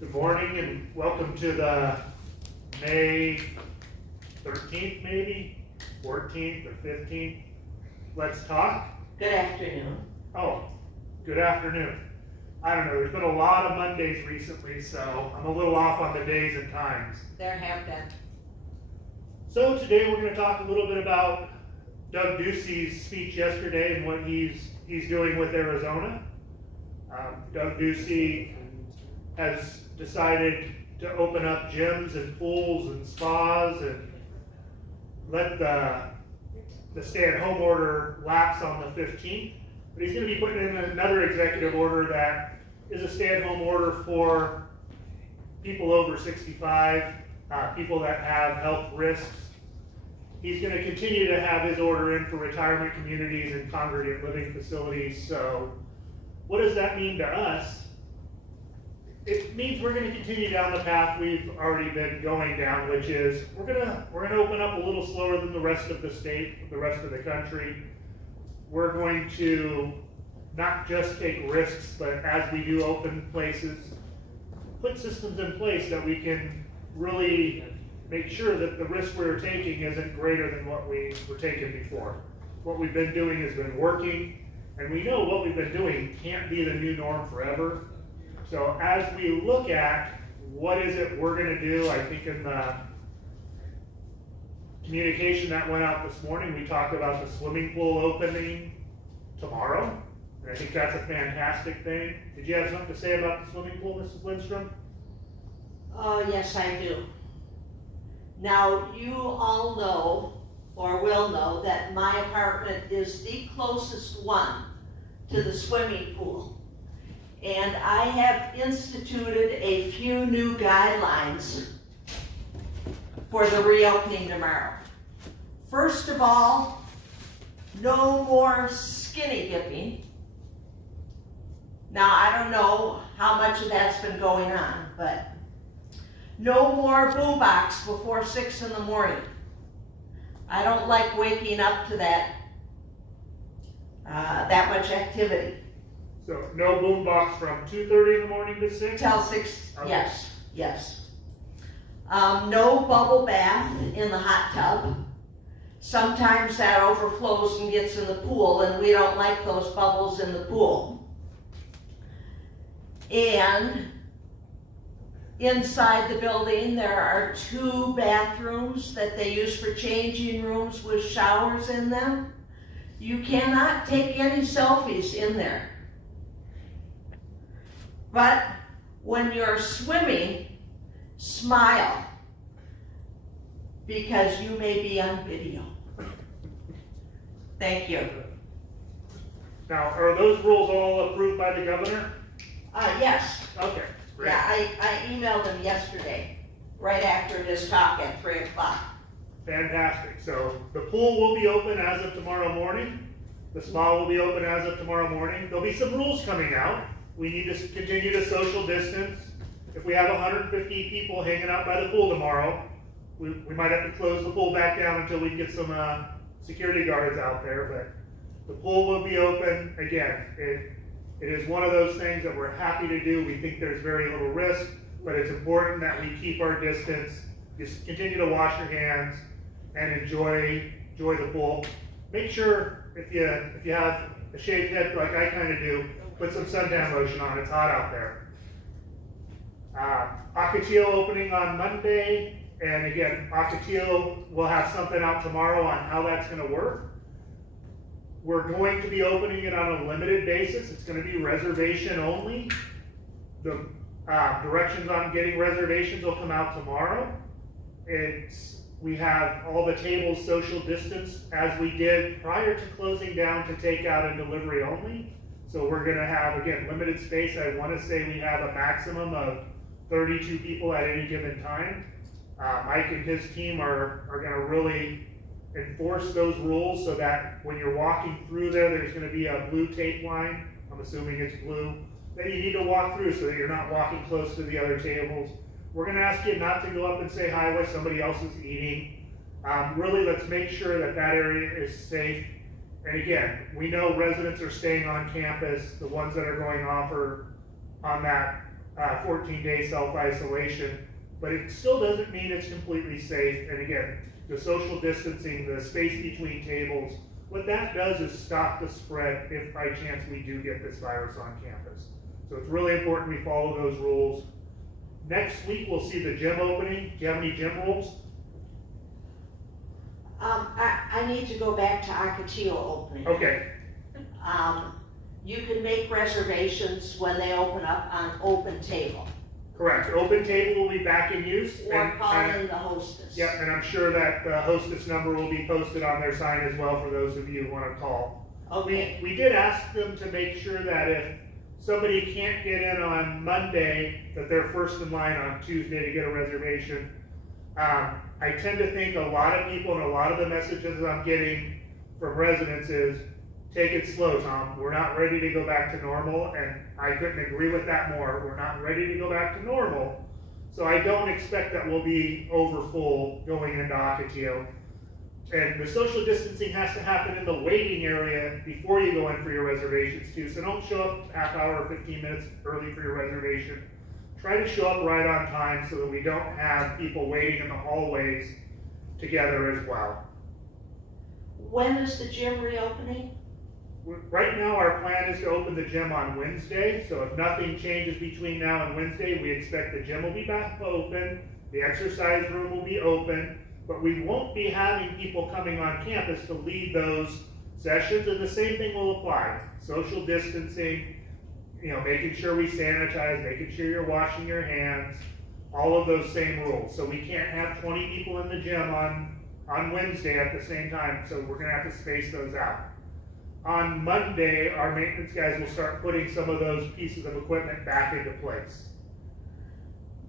Good morning and welcome to the May 13th, maybe 14th or 15th. Let's talk. Good afternoon. Oh, good afternoon. I don't know, there's been a lot of Mondays recently, so I'm a little off on the days and times. There have been. So today we're going to talk a little bit about Doug Ducey's speech yesterday and what he's doing with Arizona. Doug Ducey has decided to open up gyms and pools and spas and let the stay-at-home order lapse on the 15th. But he's going to be putting in another executive order that is a stay-at-home order for people over 65, people that have health risks. He's going to continue to have his order in for retirement communities and congregate living facilities. So what does that mean to us? It means we're going to continue down the path we've already been going down, which is we're going to open up a little slower than the rest of the state, the rest of the country. We're going to not just take risks, but as we do open places, put systems in place that we can really make sure that the risk we're taking isn't greater than what we were taking before. What we've been doing has been working, and we know what we've been doing can't be the new norm forever. So as we look at what is it we're going to do, I think in the communication that went out this morning, we talked about the swimming pool opening tomorrow. And I think that's a fantastic thing. Did you have something to say about the swimming pool, Mrs. Lindstrom? Oh, yes, I do. Now, you all know, or will know, that my apartment is the closest one to the swimming pool. And I have instituted a few new guidelines for the reopening tomorrow. First of all, no more skinny dipping. Now, I don't know how much of that's been going on, but no more boombox before 6 in the morning. I don't like waking up to that much activity. So no boombox from 2:30 in the morning to 6? Till 6, Okay. yes. No bubble bath in the hot tub. Sometimes that overflows and gets in the pool, and we don't like those bubbles in the pool. And inside the building, there are 2 bathrooms that they use for changing rooms with showers in them. You cannot take any selfies in there. But when you're swimming, smile, because you may be on video. Thank you. Now, are those rules all approved by the governor? Yes. Okay, great. Yeah, I emailed him yesterday, right after his talk at 3 o'clock. Fantastic. So the pool will be open as of tomorrow morning. The spa will be open as of tomorrow morning. There'll be some rules coming out. We need to continue to social distance. If we have 150 people hanging out by the pool tomorrow, we might have to close the pool back down until we get some security guards out there. But the pool will be open. Again, it is one of those things that we're happy to do. We think there's very little risk, but it's important that we keep our distance. Just continue to wash your hands and enjoy the pool. Make sure if you have a shaved head like I kind of do, put some suntan lotion on. It's hot out there. Ocotillo opening on Monday, and again, Ocotillo will have something out tomorrow on how that's going to work. We're going to be opening it on a limited basis. It's going to be reservation only. The directions on getting reservations will come out tomorrow. We have all the tables social distance as we did prior to closing down to takeout and delivery only. So we're going to have, again, limited space. I want to say we have a maximum of 32 people at any given time. Mike and his team are going to really enforce those rules so that when you're walking through there's going to be a blue tape line, I'm assuming it's blue, that you need to walk through so that you're not walking close to the other tables. We're going to ask you not to go up and say hi while somebody else is eating. Really, let's make sure that area is safe. And again, we know residents are staying on campus. The ones that are going off are on that 14-day self-isolation, but it still doesn't mean it's completely safe. And again, the social distancing, the space between tables, what that does is stop the spread if by chance we do get this virus on campus. So it's really important we follow those rules. Next week, we'll see the gym opening. Do you have any gym rules? I need to go back to Ocotillo opening. Okay, You can make reservations when they open up on Open Table, correct. Open table will be back in use. or call in the hostess. Yep, and I'm sure that the hostess number will be posted on their sign as well for those of you who want to call. Okay, We did ask them to make sure that if somebody can't get in on Monday, that they're first in line on Tuesday to get a reservation. I tend to think a lot of people and a lot of the messages I'm getting from residents is, take it slow, Tom. We're not ready to go back to normal, and I couldn't agree with that more. We're not ready to go back to normal. So I don't expect that we'll be over full going into Ocotillo. And the social distancing has to happen in the waiting area before you go in for your reservations too. So don't show up half hour or 15 minutes early for your reservation. Try to show up right on time so that we don't have people waiting in the hallways together as well. when is the gym reopening? Right now, our plan is to open the gym on Wednesday, so if nothing changes between now and Wednesday, we expect the gym will be back open, the exercise room will be open, but we won't be having people coming on campus to lead those sessions, and the same thing will apply. Social distancing, making sure we sanitize, making sure you're washing your hands, all of those same rules. So we can't have 20 people in the gym on Wednesday at the same time, so we're gonna have to space those out. On Monday, our maintenance guys will start putting some of those pieces of equipment back into place.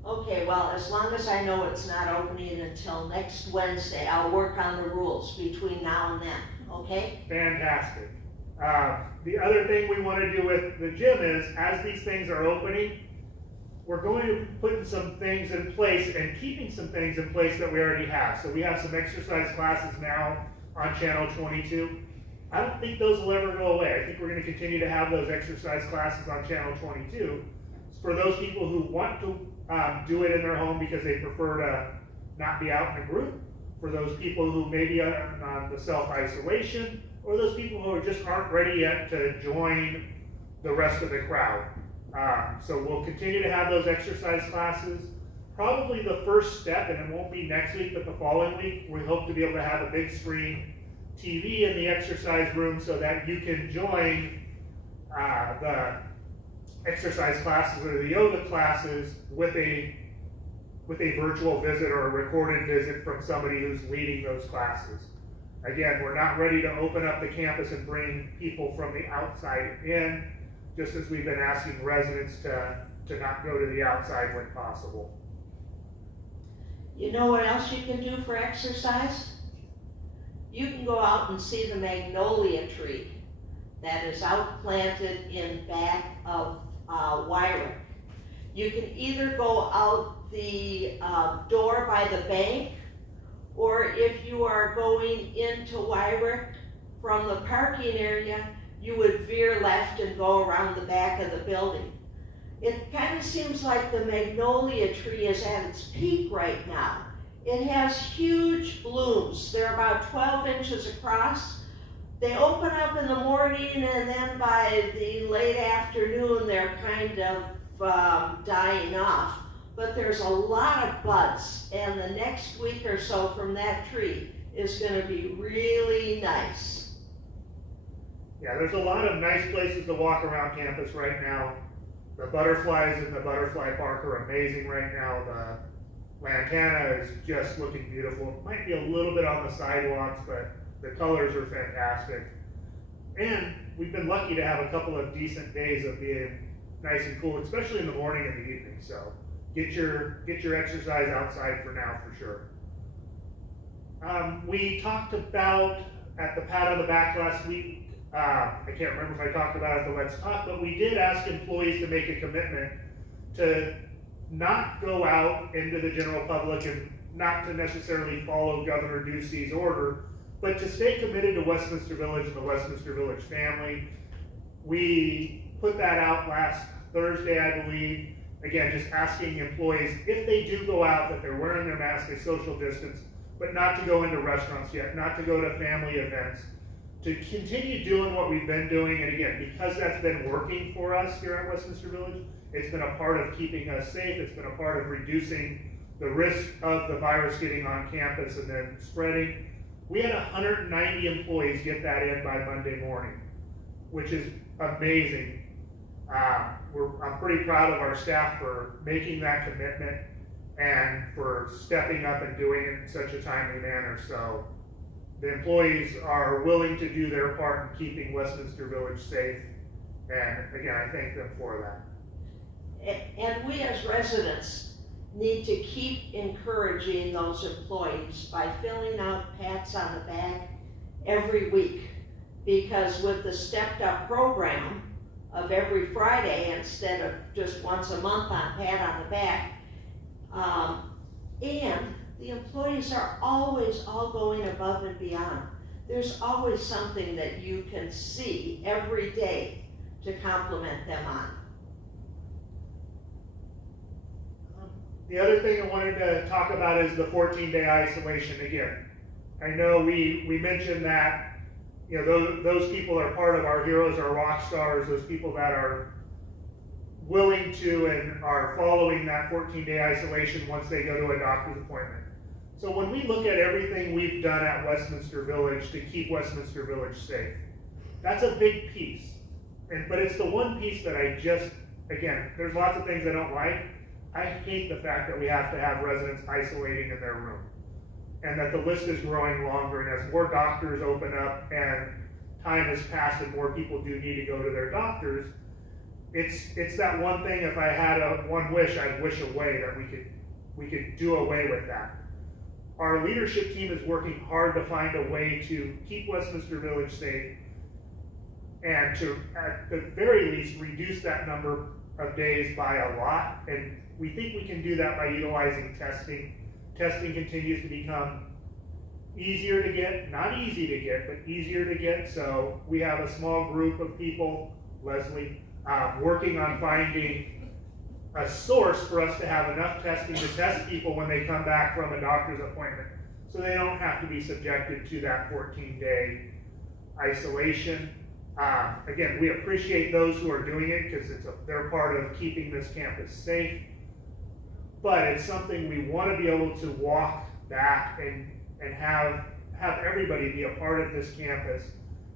Okay, well, as long as I know it's not opening until next Wednesday, I'll work on the rules between now and then, okay? Fantastic. The other thing we want to do with the gym is, as these things are opening, we're going to put some things in place and keeping some things in place that we already have. So we have some exercise classes now on Channel 22. I don't think those will ever go away. I think we're going to continue to have those exercise classes on Channel 22. For those people who want to do it in their home because they prefer to not be out in a group, for those people who may be on the self-isolation, or those people who just aren't ready yet to join the rest of the crowd. So we'll continue to have those exercise classes. Probably the first step, and it won't be next week, but the following week, we hope to be able to have a big screen TV in the exercise room so that you can join the exercise classes or the yoga classes with a virtual visit or a recorded visit from somebody who's leading those classes. Again, we're not ready to open up the campus and bring people from the outside in, just as we've been asking residents to not go to the outside when possible. You know what else you can do for exercise? You can go out and see the magnolia tree that is out planted in back of Wyrick. You can either go out the door by the bank, or if you are going into Wyrick from the parking area, you would veer left and go around the back of the building. It kind of seems like the magnolia tree is at its peak right now. It has huge blooms. They're about 12 inches across. They open up in the morning, and then by the late afternoon, they're kind of dying off. But there's a lot of buds, and the next week or so from that tree is going to be really nice. Yeah, there's a lot of nice places to walk around campus right now. The butterflies in the butterfly park are amazing right now. The lantana is just looking beautiful. It might be a little bit on the sidewalks, but the colors are fantastic. And we've been lucky to have a couple of decent days of being nice and cool, especially in the morning and the evening. So get your exercise outside for now, for sure. We talked about at the pat on the back last week, I can't remember if I talked about it at the Let's Talk, but we did ask employees to make a commitment to not go out into the general public and not to necessarily follow Governor Ducey's order, but to stay committed to Westminster Village and the Westminster Village family. We put that out last Thursday, I believe, again, just asking employees, if they do go out, that they're wearing their mask, they social distance, but not to go into restaurants yet, not to go to family events, to continue doing what we've been doing. And again, because that's been working for us here at Westminster Village, it's been a part of keeping us safe. It's been a part of reducing the risk of the virus getting on campus and then spreading. We had 190 employees get that in by Monday morning, which is amazing. I'm pretty proud of our staff for making that commitment and for stepping up and doing it in such a timely manner. So the employees are willing to do their part in keeping Westminster Village safe. And again, I thank them for that. And we as residents need to keep encouraging those employees by filling out pats on the back every week. Because with the stepped up program of every Friday instead of just once a month on pat on the back, and the employees are always all going above and beyond. There's always something that you can see every day to compliment them on. The other thing I wanted to talk about is the 14-day isolation again. I know we mentioned that, you know, those people are part of our heroes, our rock stars, those people that are willing to and are following that 14-day isolation once they go to a doctor's appointment. So when we look at everything we've done at Westminster Village to keep Westminster Village safe, that's a big piece. But it's the one piece that I just, again, there's lots of things I don't like. I hate the fact that we have to have residents isolating in their room, and that the list is growing longer, and as more doctors open up and time has passed and more people do need to go to their doctors, it's that one thing. If I had one wish, I'd wish away that we could do away with that. Our leadership team is working hard to find a way to keep Westminster Village safe and to, at the very least, reduce that number of days by a lot. And we think we can do that by utilizing testing. Testing continues to become easier to get, not easy to get, but easier to get. So we have a small group of people, Leslie, working on finding a source for us to have enough testing to test people when they come back from a doctor's appointment, so they don't have to be subjected to that 14-day isolation. Again, we appreciate those who are doing it because they're part of keeping this campus safe, but it's something we want to be able to walk back and have everybody be a part of this campus,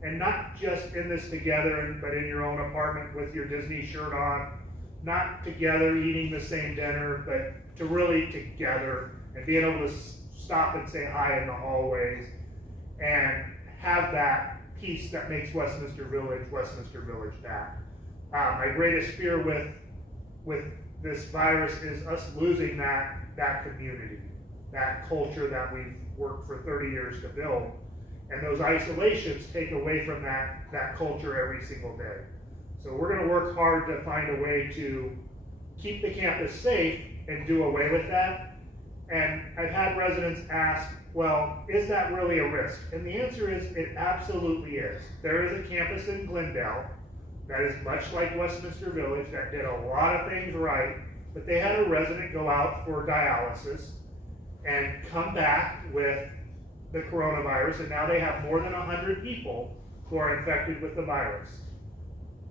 and not just in this together, but in your own apartment with your Disney shirt on, not together eating the same dinner, but to really together and being able to stop and say hi in the hallways and have that piece that makes Westminster Village back. My greatest fear with this virus is us losing that community, that culture that we've worked for 30 years to build. And those isolations take away from that culture every single day. So we're going to work hard to find a way to keep the campus safe and do away with that. And I've had residents ask, well, is that really a risk? And the answer is, it absolutely is. There is a campus in Glendale that is much like Westminster Village that did a lot of things right, but they had a resident go out for dialysis and come back with the coronavirus, and now they have more than 100 people who are infected with the virus.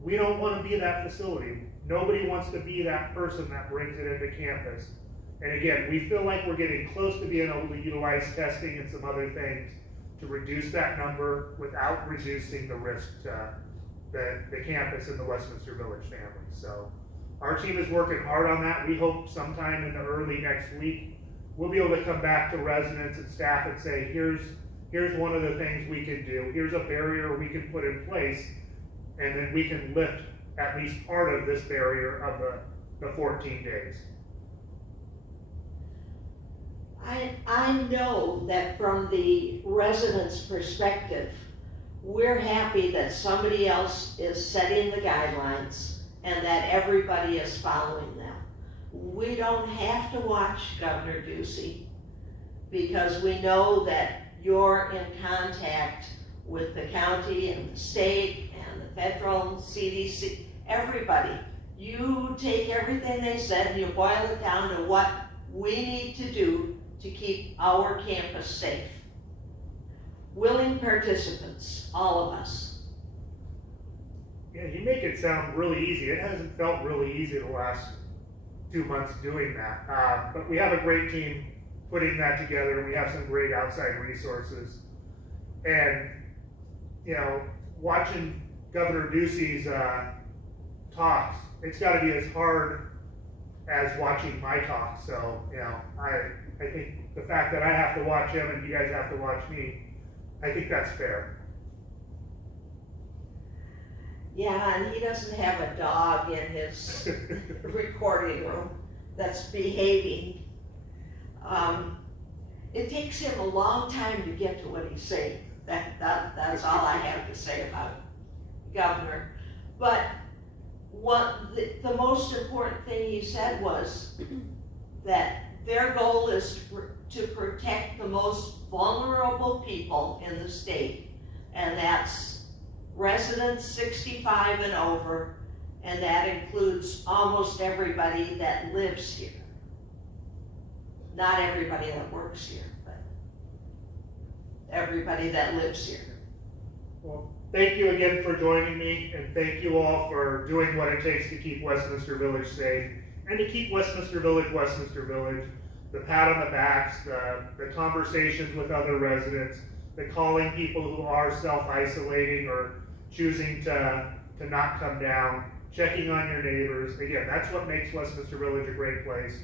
We don't want to be that facility. Nobody wants to be that person that brings it into campus. And again, we feel like we're getting close to being able to utilize testing and some other things to reduce that number without reducing the risk to the campus and the Westminster Village family. So our team is working hard on that. We hope sometime in the early next week, we'll be able to come back to residents and staff and say, here's one of the things we can do. Here's a barrier we can put in place, and then we can lift at least part of this barrier of the 14 days. I know that from the residents' perspective, we're happy that somebody else is setting the guidelines and that everybody is following them. We don't have to watch Governor Ducey because we know that you're in contact with the county and the state and the federal CDC, everybody. you take everything they said and you boil it down to what we need to do to keep our campus safe. Willing participants, all of us. Yeah, you make it sound really easy. It hasn't felt really easy the last 2 months doing that. But we have a great team putting that together, and we have some great outside resources. And, you know, watching Governor Ducey's talks, it's got to be as hard as watching my talks. So, you know, I think the fact that I have to watch him and you guys have to watch me, I think that's fair. Yeah, and he doesn't have a dog in his recording room that's behaving. It takes him a long time to get to what he's saying. That's all I have to say about Governor. But the most important thing he said was that their goal is to protect the most vulnerable people in the state, and that's residents 65 and over, and that includes almost everybody that lives here. Not everybody that works here, but everybody that lives here. Well, thank you again for joining me, and thank you all for doing what it takes to keep Westminster Village safe, and to keep Westminster Village, Westminster Village. The pat on the backs, the conversations with other residents, the calling people who are self-isolating or choosing to not come down, checking on your neighbors. Again, that's what makes Westminster Village a great place.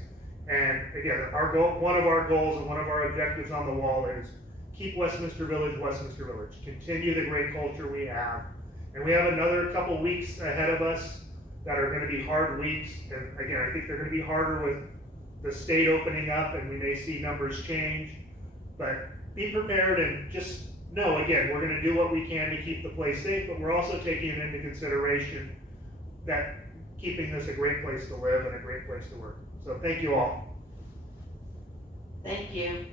And again, one of our goals and one of our objectives on the wall is keep Westminster Village, Westminster Village. Continue the great culture we have. And we have another couple weeks ahead of us that are going to be hard weeks. And again, I think they're going to be harder with the state opening up, and we may see numbers change. But be prepared and just know, again, we're going to do what we can to keep the place safe, but we're also taking into consideration that keeping this a great place to live and a great place to work. So thank you all. Thank you.